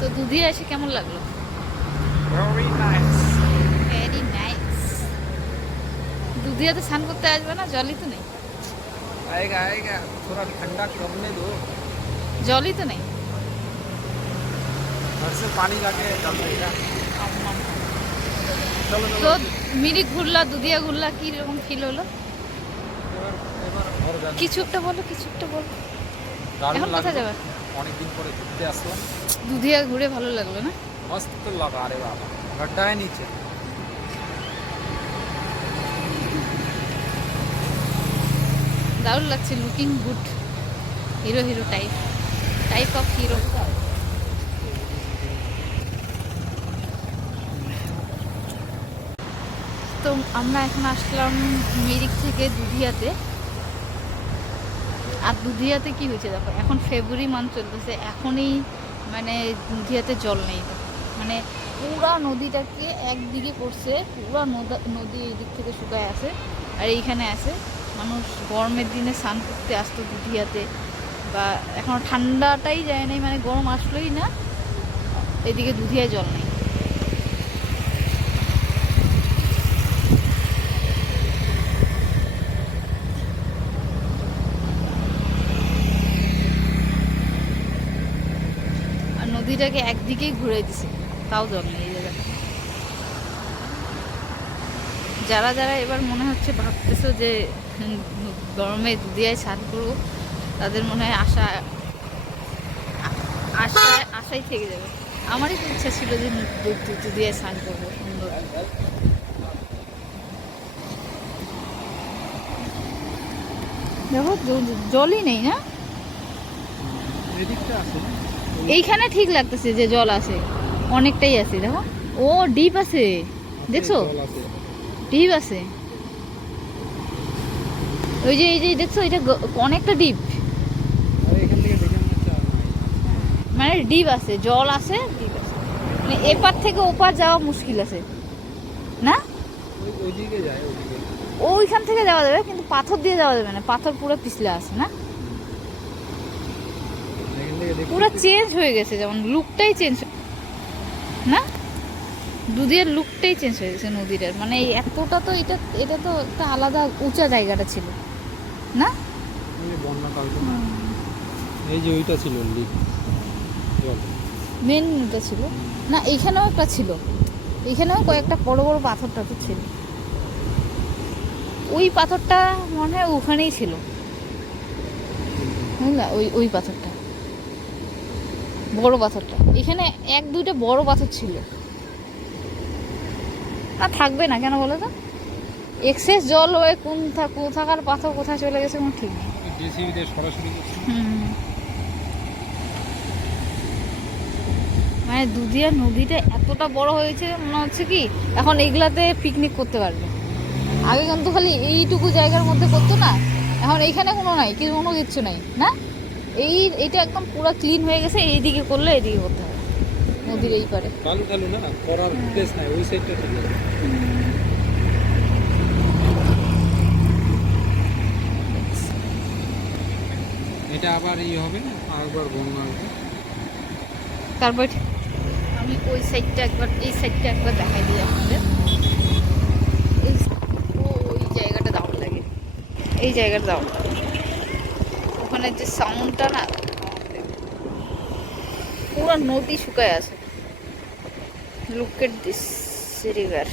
তো দুধিয়া এসে কেমন লাগলো? Very nice. Very nice. দুধিয়াতে স্নান করতে আসবে না? জলই তো নেই। आएगा आएगा थोड़ा ठंडा करने दो। জলই তো নেই। घर से पानी लाके डाल देगा। चलो তো মিরিক ঘুরলা, দুধিয়া ঘুরলা, কি রকম ফিল হলো? घर जाने কিছু একটা বলো, কিছু একটা বলো। দারুণ এখন কোথায় লাগলো। যাবে? অনেকদিন পরে ঘুরতে আসলাম। দুধিয়া ঘুরে ভালো লাগলো না? मस्त लगा रे बाबा। गड्ढा है नीचे। দারুণ লাগছে, looking good, hero hero type of hero. তো আমরা এখন আসলাম মিরিক থেকে দুধিয়াতে। আর দুধিয়াতে কি হয়েছে দেখো, এখন ফেব্রুয়ারি মান্থ চলতেছে, এখনই মানে দুধিয়াতে জল নেই। মানে পুরা নদীটাকে একদিকে করছে, পুরা নদী এই দিক থেকে শুকায় আছে, আর এইখানে আছে। মানুষ গরমের দিনে স্নান করতে আসতো দুধিয়াতে, বা এখন ঠান্ডাটাই যায় নাই, মানে গরম আসলোই না, এদিকে দুধিয়ায় জল নেই। আর নদীটাকে একদিকেই ঘুরে দিছে, তাও জল নেই এই জায়গাটা। যারা যারা এবার মনে হচ্ছে ভাবতেছো যে গরমে দুধিয়ায় স্নান করবো, তাদের মনে হয় আশাই থেকে যাবে। আমারই তো ইচ্ছা ছিল যে দুধিয়ায় স্নান করবো, সুন্দর। দেখো জলই নেই না, এদিকটা আছে না? এইখানে ঠিক লাগতেছে যে জল আছে, অনেকটাই আছে। দেখো, ও ডিপ আছে, দেখছো জল আছে। ডিপ আছে। ওই যে এই যে দেখছো, এটা অনেকটা ডিপ, আর এখান থেকে দেখে মনে হচ্ছে আর নাই। মানে ডিপ আছে, জল আছে, ডিপ আছে। মানে এপার থেকে ওপার যাওয়া মুশকিল আছে না? ওইদিকে যায় ওইদিকে। ওইখান থেকে যাওয়া যাবে, কিন্তু পাথর দিয়ে যাওয়া যাবে না, পাথর পুরো পিছলে আছে না, এখান থেকে দেখতে পুরো চেঞ্জ হয়ে গেছে, যেমন লুকটাই চেঞ্জ না, দুধিয়ার লুকটাই চেঞ্জ হয়ে গেছে নদীটার। মানে এই এতটা তো এটা তো একটা আলাদা উঁচা জায়গাটা ছিল না? বন্যা কাল তো না। এই যে ওইটা ছিল লিক জল। মেন এটা ছিল না, এইখানেও একটা ছিল, এইখানেও কয়েকটা বড় বড় পাথর টাথর ছিল। ওই পাথরটা মনে হয় ওখানেই ছিল, বুঝলা? ওই পাথরটা, বড় পাথরটা, এখানে এক দুইটা বড় পাথর ছিল। না থাকবে না কেন বলো তো, এক্সেস জল হয়ে কোথাকার পাথর কোথায় চলে গেছে কোনো ঠিক নেই। জেসিবি দিয়ে সরাসরি করছে। মানে দুধিয়া নদীটা এতটা বড় হয়েছে, মনে হচ্ছে কি এখন এগুলাতে পিকনিক করতে পারবে। আগে কিন্তু খালি এইটুকু জায়গার মধ্যে করতো না, এখন এইখানে কোনো নাই, কোনো কিচ্ছু নাই না। এইটা একদম পুরো ক্লিন হয়ে গেছে, এইদিকে করলে এইদিকে করতে হবে, নদীর এই পারে। কালু কালু না করার প্লেস নাই, ওই সাইডটা ঠিক আছে। এটা আবার হবে না, আরেকবার বন্যা হবে। তারপর আমি ওই সাইডটা একবার, এই সাইডটা একবার দেখাই দিই আপনাদের। ওই জায়গাটা দারুণ লাগে, এই জায়গাটা দারুণ লাগে, ওখানে যে সাউন্ডটা না, পুরো নদী শুকায় আছে। Look at this river.